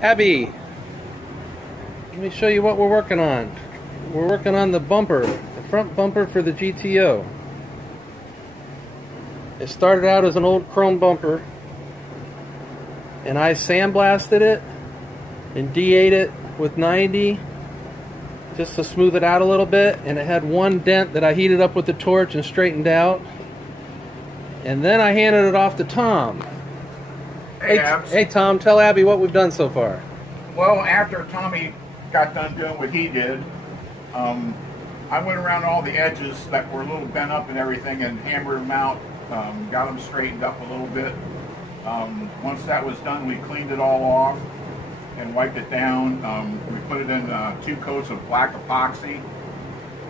Abby, let me show you what we're working on. We're working on the bumper, the front bumper for the GTO. It started out as an old chrome bumper, and I sandblasted it and D8'd it with 90 just to smooth it out a little bit, and it had one dent that I heated up with the torch and straightened out. And then I handed it off to Tom. Hey Tom, tell Abby what we've done so far. Well, after Tommy got done doing what he did, I went around all the edges that were a little bent up and everything and hammered them out, got them straightened up a little bit. Once that was done, we cleaned it all off and wiped it down. We put it in 2 coats of black epoxy,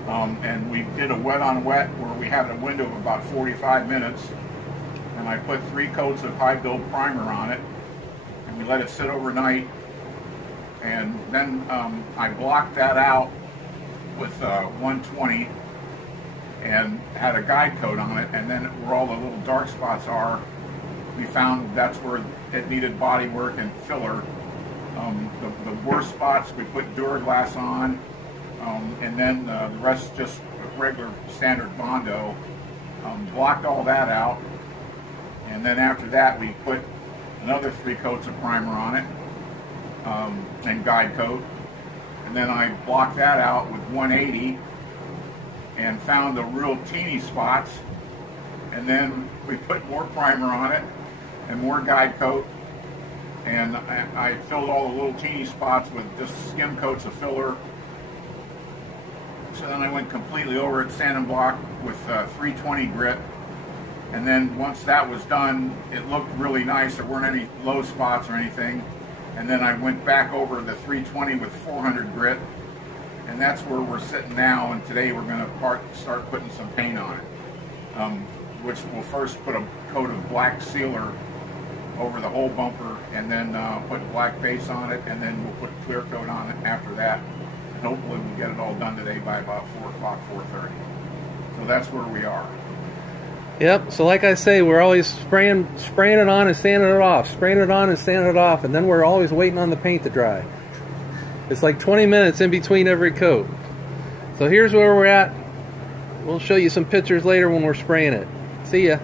and we did a wet on wet where we had a window of about 45 minutes, and I put 3 coats of high build primer on it, and we let it sit overnight, and then I blocked that out with 120 and had a guide coat on it, and then where all the little dark spots are, we found that's where it needed body work and filler. The worst spots we put Duraglass on, and then the rest just regular standard Bondo. Blocked all that out, and then after that we put another 3 coats of primer on it, and guide coat, and then I blocked that out with 180 and found the real teeny spots, and then we put more primer on it and more guide coat, and I filled all the little teeny spots with just skim coats of filler. So then I went completely over it, sand and block with 320 grit, and then once that was done, it looked really nice. There weren't any low spots or anything, and then I went back over the 320 with 400 grit, and that's where we're sitting now. And today we're going to start putting some paint on it, which we'll first put a coat of black sealer over the whole bumper, and then put black base on it, and then we'll put clear coat on it after that. And hopefully we'll get it all done today by about 4 o'clock, 4:30. So that's where we are. Yep, so like I say, we're always spraying it on and sanding it off, spraying it on and sanding it off, and then we're always waiting on the paint to dry. It's like 20 minutes in between every coat. So here's where we're at. We'll show you some pictures later when we're spraying it. See ya.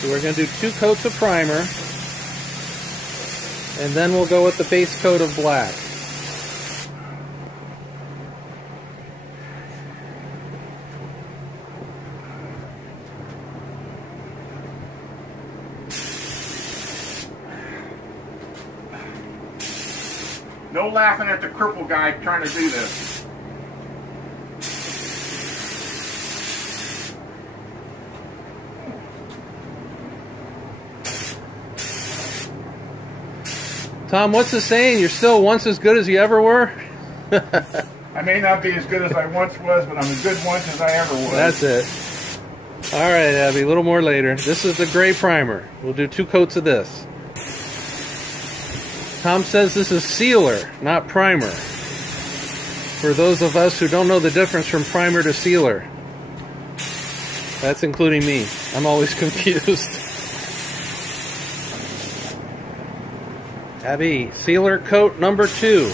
So we're going to do 2 coats of primer, and then we'll go with the base coat of black. No laughing at the cripple guy trying to do this. Tom, what's the saying? You're still once as good as you ever were? I may not be as good as I once was, but I'm as good once as I ever was. That's it. All right, Abby, a little more later. This is the gray primer. We'll do 2 coats of this. Tom says this is sealer, not primer. For those of us who don't know the difference from primer to sealer. That's including me. I'm always confused. Abby, sealer coat number 2.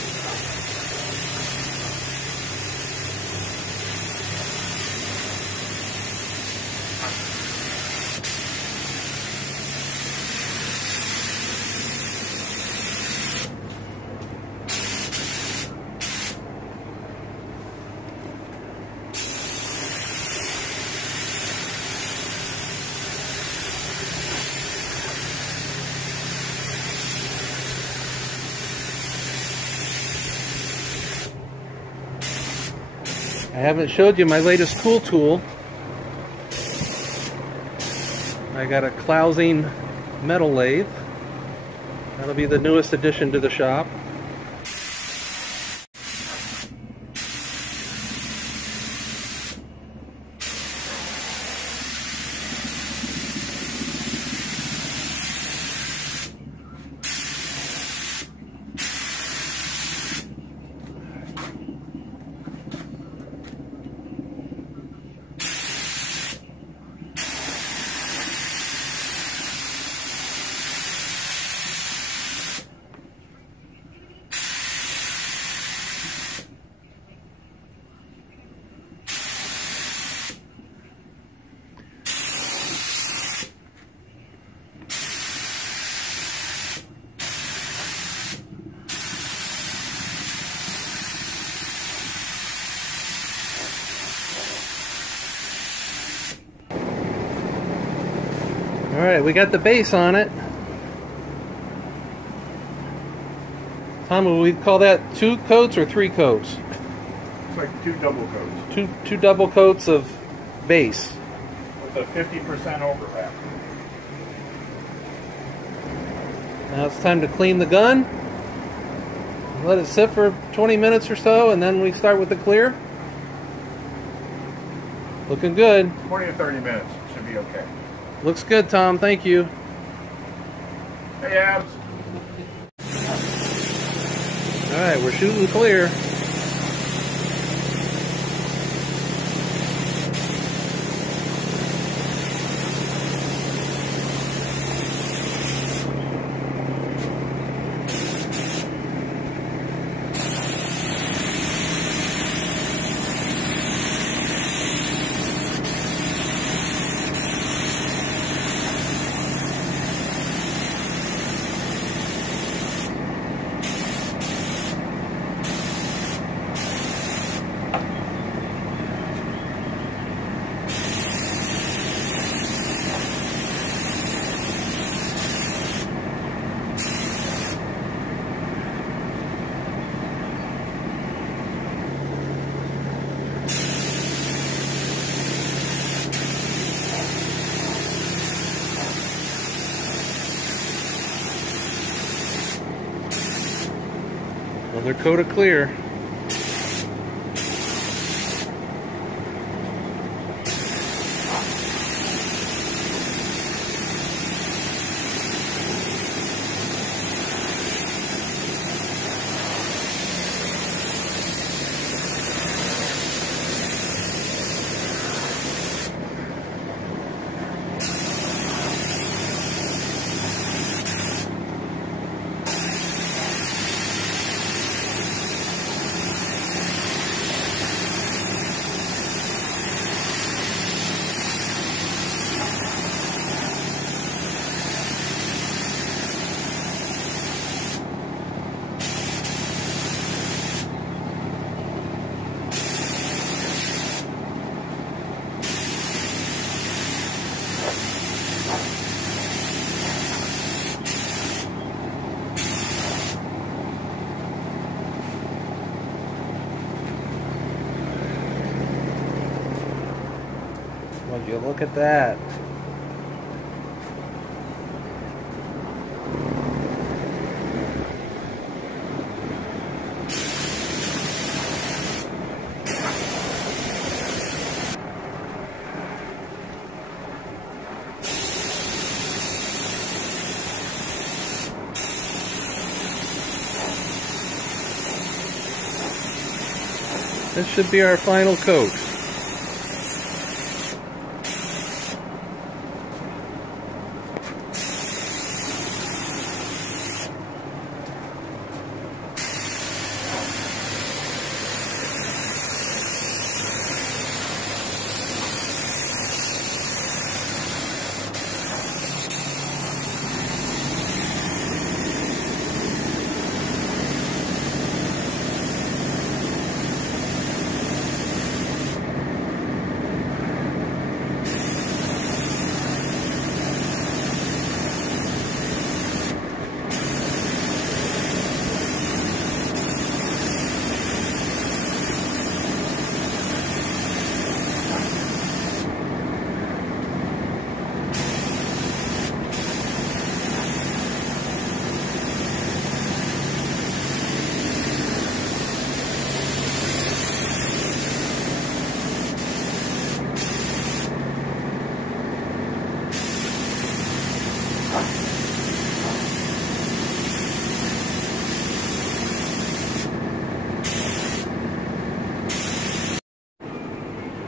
I haven't showed you my latest cool tool. I got a Clousing metal lathe. That'll be the newest addition to the shop. Alright, we got the base on it. Tom, would we call that 2 coats or 3 coats? It's like 2 double coats. Two double coats of base. With a 50% overlap. Now it's time to clean the gun. Let it sit for 20 minutes or so, and then we start with the clear. Looking good. 20 to 30 minutes should be okay. Looks good, Tom. Thank you. Hey, Abs. All right, we're shooting clear. Another coat of clear. Would you look at that? This should be our final coat.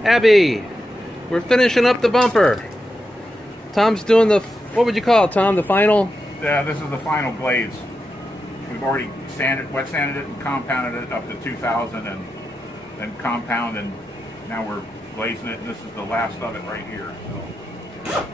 Abby, we're finishing up the bumper. Tom's doing the, what would you call it, Tom? The final? Yeah, this is the final glaze. We've already wet sanded it and compounded it up to 2000 and then compound, and now we're glazing it, and this is the last of it right here. So.